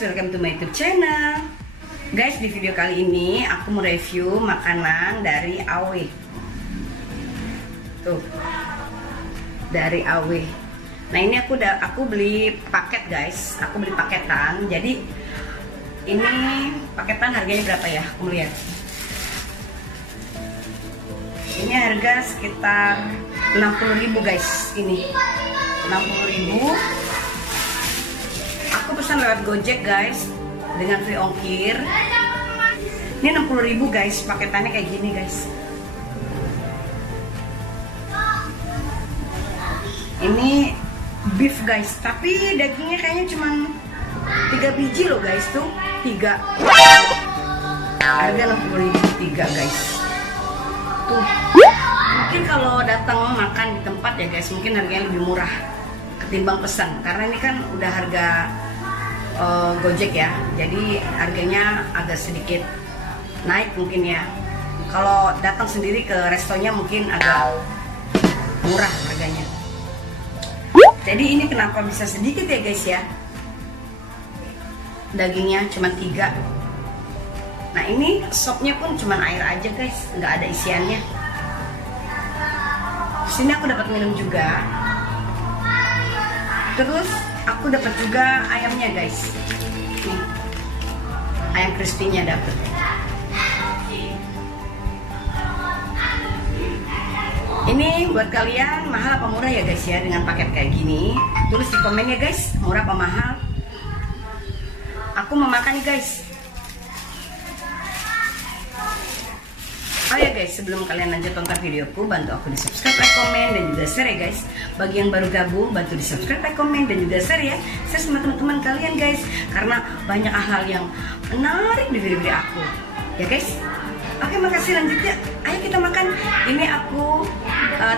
welcome to my YouTube channel. Guys, di video kali ini aku mau review makanan dari Awe. Tuh, dari Awe. Nah ini aku beli paket guys, aku beli paketan. Jadi ini paketan harganya berapa ya? Aku lihat. Ini harga sekitar 60.000 guys. Ini 60.000. Aku pesan lewat Gojek guys, dengan free ongkir. Ini 60.000 guys, paketannya kayak gini guys. Ini beef guys, tapi dagingnya kayaknya cuma 3 biji loh guys, tuh 3. Harga 60.000 3 guys. Tuh, mungkin kalau datang makan di tempat ya guys, mungkin harganya lebih murah ketimbang pesan, karena ini kan udah harga Gojek ya, jadi harganya agak sedikit naik mungkin ya. Kalau datang sendiri ke restonya mungkin agak murah harganya. Jadi ini kenapa bisa sedikit ya guys ya, dagingnya cuma 3. Nah ini sopnya pun cuma air aja guys, nggak ada isiannya. Sini aku dapat minum juga. Terus aku dapat juga ayamnya guys. Nih, ayam crispy-nya dapat. Ini buat kalian mahal apa murah ya guys ya, dengan paket kayak gini? Tulis di komen ya guys, murah apa mahal? Aku mau makan nih guys. Oh ya guys, sebelum kalian lanjut tonton videoku, bantu aku di subscribe, like, komen, dan juga share ya guys. Bagi yang baru gabung, bantu di subscribe, like, komen, dan juga share ya. Share sama teman-teman kalian guys, karena banyak hal yang menarik di video-video aku ya guys. Oke, makasih, lanjut ya. Ayo kita makan. Ini aku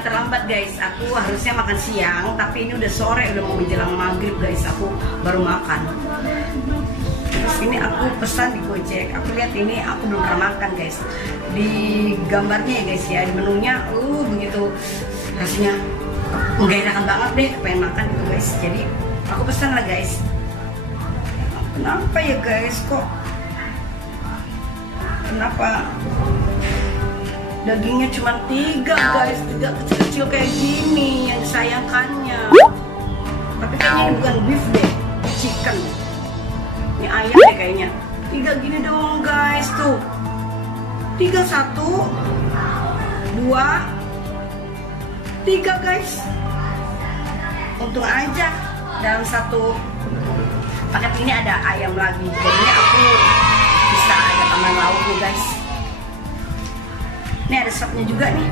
terlambat guys, aku harusnya makan siang, tapi ini udah sore, udah mau menjelang maghrib guys, aku baru makan. Terus ini aku pesan di Gojek. Aku lihat ini, aku belum pernah makan guys. Di gambarnya ya guys ya, di menunya begitu rasanya menggairahkan banget deh, pengen makan gitu guys. Jadi aku pesan lah guys. Kenapa ya guys, kok kenapa dagingnya cuma 3 guys, 3 kecil-kecil kayak gini yang disayangkannya. Tapi kayaknya ini bukan beef deh, chicken. Ini ayam deh kayaknya. 3 gini dong guys, tuh 3, 1, 2, 3 guys. Untung aja dalam satu paket ini ada ayam lagi, jadinya aku bisa ada tambahan lauk nih guys. Ini ada sopnya juga nih.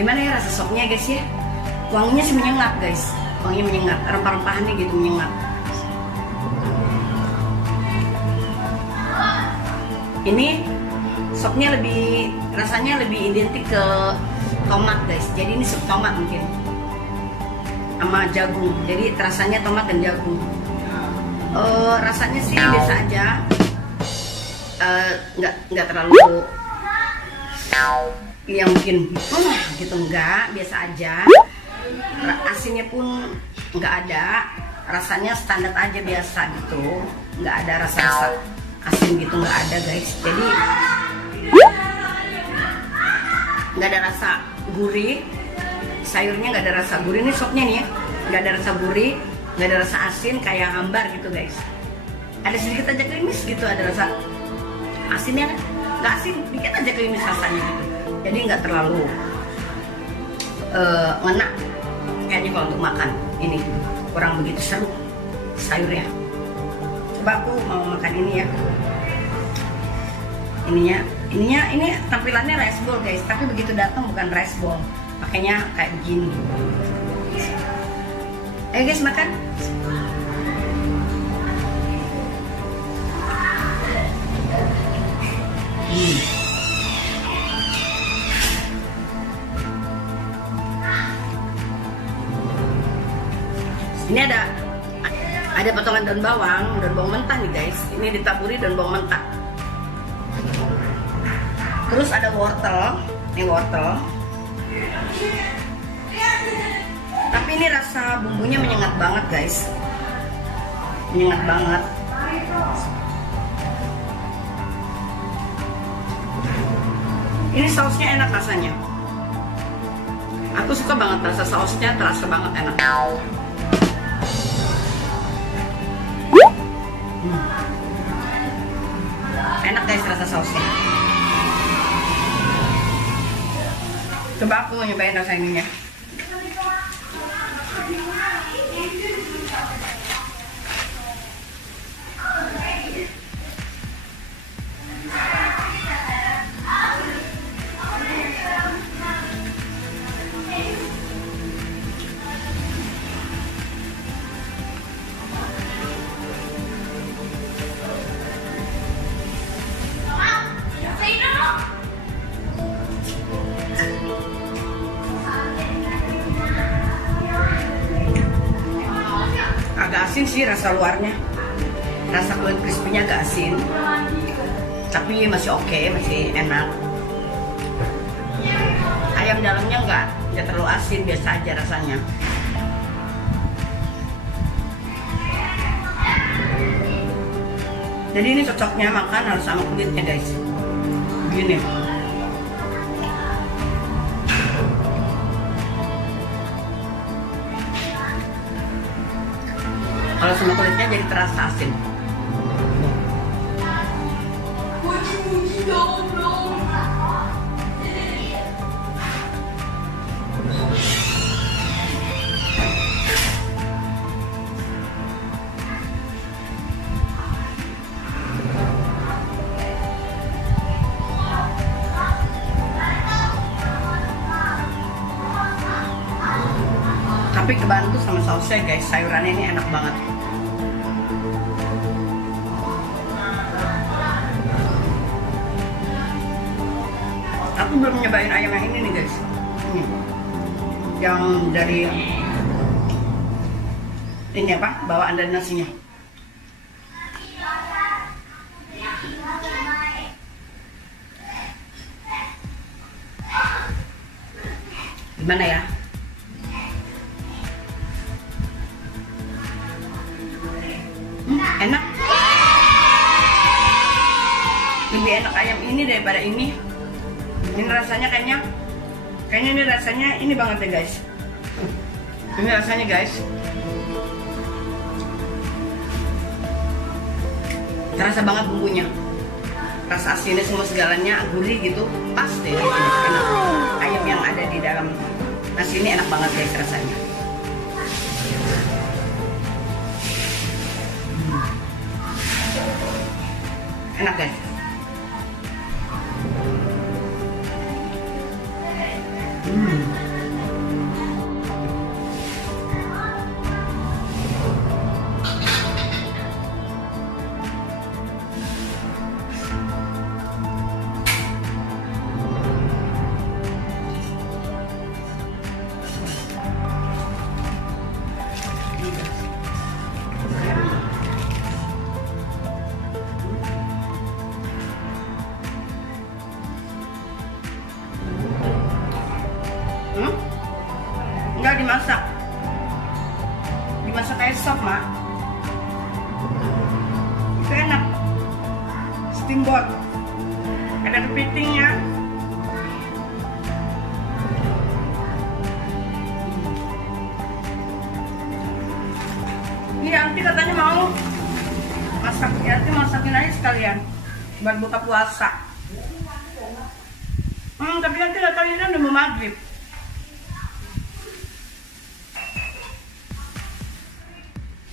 Gimana ya rasa sopnya guys ya? Wanginya sih menyengat guys, wanginya menyengat, rempah-rempahannya gitu menyengat. Ini sopnya rasanya lebih identik ke tomat guys. Jadi ini sup tomat mungkin sama jagung. Jadi rasanya tomat dan jagung. Rasanya sih biasa aja. Nggak terlalu yang mungkin gitu, enggak, biasa aja. Asinnya pun nggak ada. Rasanya standar aja biasa gitu. Nggak ada rasa-rasa asin gitu, nggak ada guys. Jadi nggak ada rasa gurih, sayurnya nggak ada rasa gurih. Ini sopnya nih ya, nggak ada rasa gurih, nggak ada rasa asin kayak hambar gitu guys. Ada sedikit aja klimis gitu, ada rasa asinnya, nggak asin, dikit aja klimis rasanya gitu. Jadi nggak terlalu ngena kayaknya kalau untuk makan. Ini kurang begitu seru sayurnya. Coba aku mau makan ini ya. Ini tampilannya rice bowl guys, tapi begitu datang bukan rice bowl, pakainya kayak begini. Ayo guys makan. Ini ada potongan daun bawang mentah nih guys. Ini ditaburi daun bawang mentah. Terus ada wortel, ini wortel. Tapi ini rasa bumbunya menyengat banget guys, menyengat banget. Ini sausnya enak rasanya. Aku suka banget rasa sausnya, terasa banget enak. Enak guys rasa sausnya. Coba aku mau nyobain rasa ininya. Agak asin sih rasa luarnya, rasa kulit crispy-nya agak asin, tapi masih oke, masih enak. Ayam dalamnya nggak terlalu asin, biasa aja rasanya. Jadi ini cocoknya makan harus sama kulitnya guys, begini. Kalau sama kulitnya jadi terasa asin. Tapi kebantu sama sausnya guys, sayurannya ini enak banget. Aku belum nyobain ayam yang ini nih guys. Ini yang dari ini apa? Bawaan dari nasinya. Gimana ya? Enak. Lebih enak ayam ini daripada ini. Ini rasanya kayaknya ini rasanya ini banget ya guys. Ini rasanya guys. Terasa banget bumbunya. Rasa asinnya semua segalanya gurih gitu. Pas deh. Enak. Ayam yang ada di dalam nasi ini enak banget guys rasanya. Enak guys. Enggak dimasak kayak sop mak. Itu enak, steamboat, ada kepitingnya. Ini nanti katanya mau masak, ya nanti masakin aja sekalian buat buka puasa. Tapi nanti nggak tahu ini udah mau maghrib.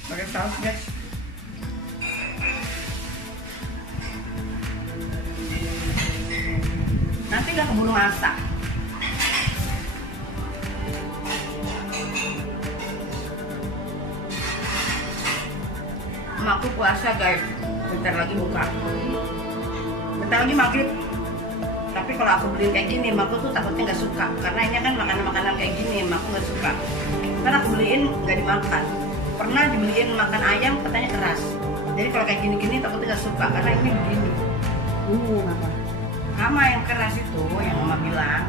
Pakai saus guys. Nanti nggak keburu masak. Aku puasa guys, bentar lagi buka, bentar lagi maghrib. Tapi kalau aku beli kayak gini, aku tuh takutnya nggak suka, karena ini kan makanan-makanan kayak gini, aku nggak suka. Karena aku beliin nggak dimakan. Pernah dibeliin makan ayam, katanya keras. Jadi kalau kayak gini-gini takutnya nggak suka, karena ini begini. Mama. Sama yang keras itu, yang mama bilang.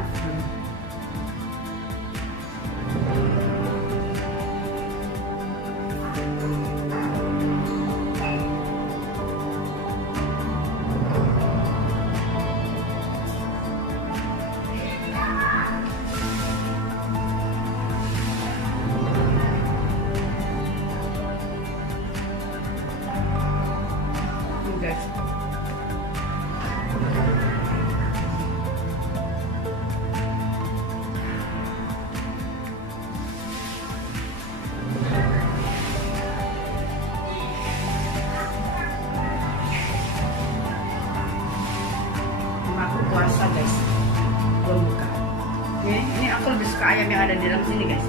ayam yang ada di dalam sini guys.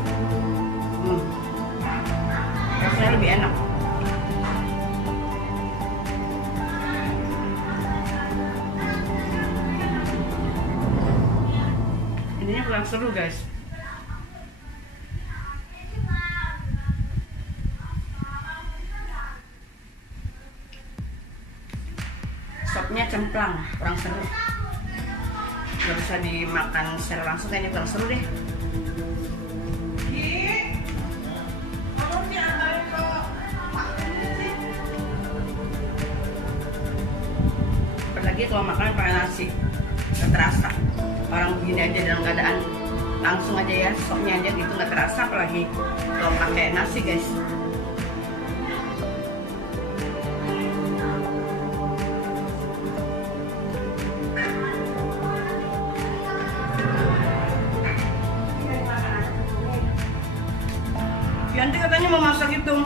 Rasanya lebih enak. Ininya kurang seru guys. Sopnya cemplang, kurang seru. Gak bisa dimakan secara langsung, kayaknya kurang seru deh. Apalagi kalau makan pakai nasi, gak terasa. Orang begini aja dalam keadaan langsung aja ya, sopnya aja gitu gak terasa, apalagi kalau pakai nasi guys. Yanti katanya mau masak itu.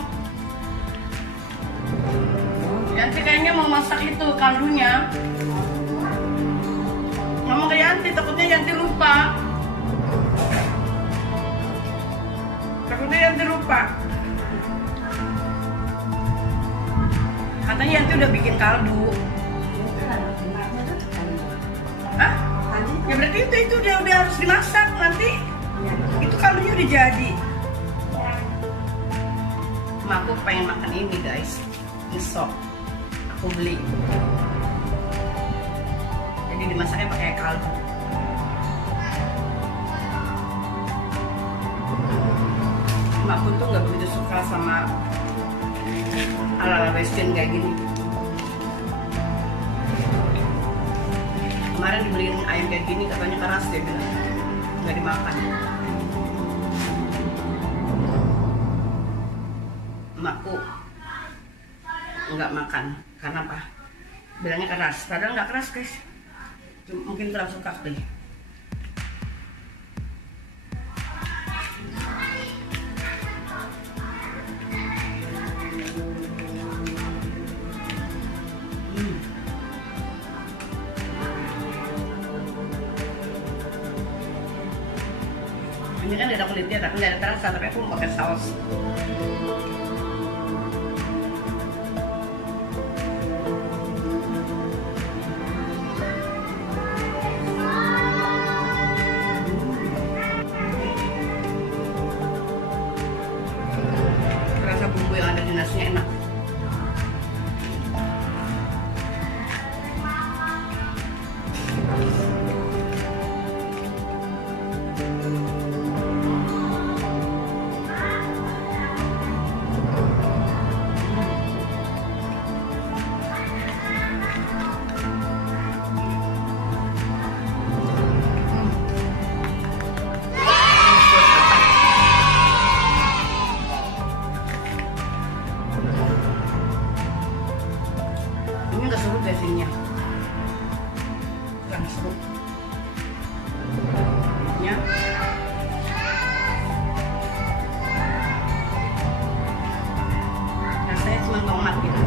Yanti kayaknya mau masak itu kaldunya. Ngomong ke Yanti, takutnya Yanti lupa. Takutnya Yanti lupa. Katanya Yanti udah bikin kaldu. Hah? Ya berarti itu udah harus dimasak nanti. Itu kaldunya udah jadi. Aku pengen makan ini guys, ini sop aku beli, jadi dimasaknya pakai kaldu. Aku tuh nggak begitu suka sama ala-ala western kayak gini. Kemarin dibeliin ayam kayak gini katanya keras, dia bilang nggak dimakan. Aku nggak makan karena apa? Bilangnya keras, padahal nggak keras guys. Mungkin kurang suka deh. Ini kan ada kulitnya tapi nggak ada terasa, tapi aku mau pakai saus. Bumbu yang ada di nasinya enak. Ini gak seru dagingnya, kurang seru. Ya. Rasanya cuma tomat gitu.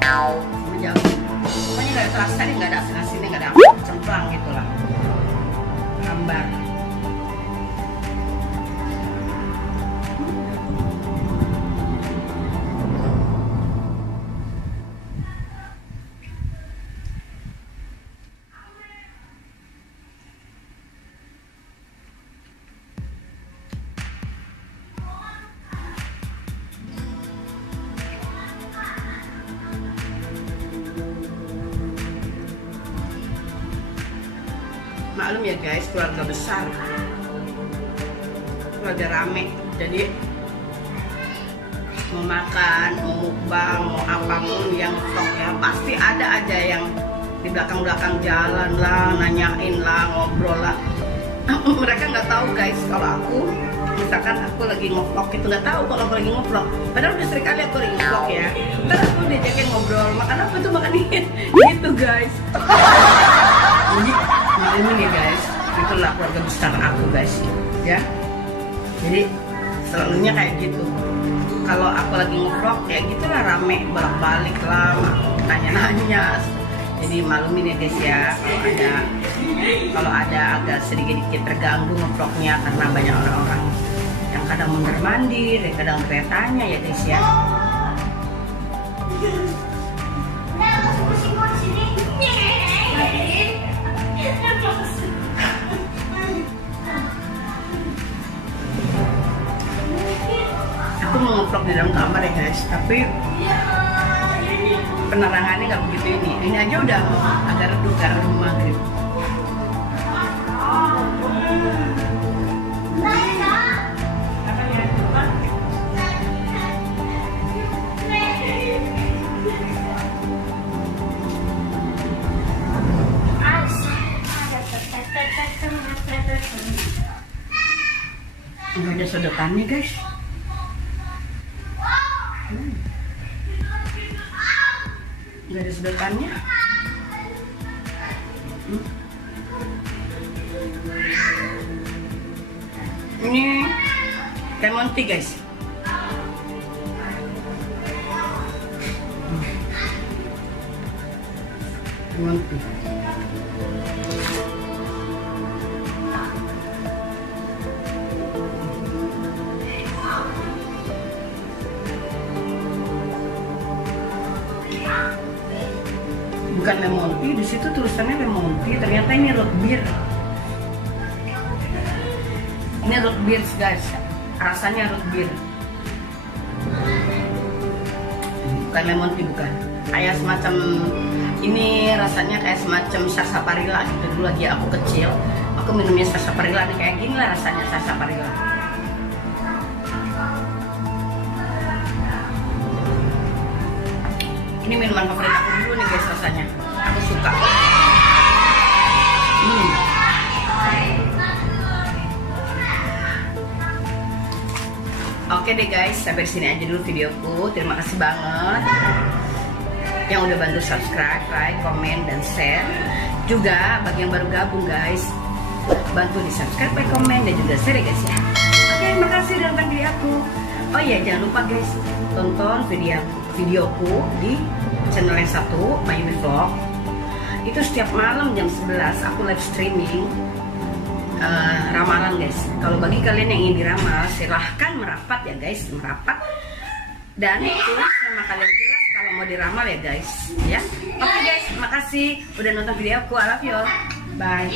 Menjauh. Pokoknya gak ada terasa nih, gak ada asin-asinnya, gak ada apa, cemplang gitu lah. Hambar. Maklum ya guys, keluarga besar, keluarga rame, jadi mau makan, mau mukbang, mau apapun yang vlog ya, pasti ada aja yang di belakang-belakang jalan lah, nanyain lah, ngobrol lah. Mereka nggak tahu guys kalau aku, misalkan aku lagi ngevlog itu, nggak tahu kalau aku lagi ngevlog. Padahal udah sering kali aku lagi ngevlog ya. Terus aku diajakin ngobrol, makan apa tuh, makan ini, gitu guys. Jadi ini guys, itulah keluarga besar aku guys, ya. Jadi selalunya kayak gitu. Kalau aku lagi ngevlog kayak gitulah, rame, bolak-balik lah, nanya-nanya, Jadi maklumin ya guys ya, kalau ada agak sedikit terganggu ngevlognya karena banyak orang-orang yang kadang mondar mandir, kadang keretanya ya guys ya. Aku mau ngevlog di dalam kamar ya guys, tapi penerangannya nggak begitu ini. Ini aja udah agak redup karena maghrib. Nggak ada sedotannya guys. Nggak ada sedotannya. Ini lemon tea guys. Lemon tea. Bukan lemon tea, di situ tulisannya lemon tea, ternyata ini root beer. Ini root beer guys, rasanya root beer. Bukan lemon tea, bukan. Kayak semacam ini rasanya kayak semacam sarsaparilla gitu. Dulu lagi aku kecil, aku minumnya sarsaparilla nih, kayak gini lah rasanya sarsaparilla. Ini minuman favorit aku dulu nih guys, rasanya aku suka. Oke deh guys, sampai sini aja dulu videoku. Terima kasih banget yang udah bantu subscribe, like, komen, dan share. Juga bagi yang baru gabung guys, bantu di subscribe, like, komen, dan juga share guys ya. Oke, makasih udah nonton video aku. Oh iya, jangan lupa guys, tonton videoku di channel yang satu, Mayumi Vlog. Itu setiap malam jam 11 aku live streaming ramalan guys. Kalau bagi kalian yang ingin diramal, silahkan merapat ya guys, merapat. Dan itu sama kalian jelas kalau mau diramal ya guys ya. Oke guys, makasih udah nonton video aku. I love you all. Bye.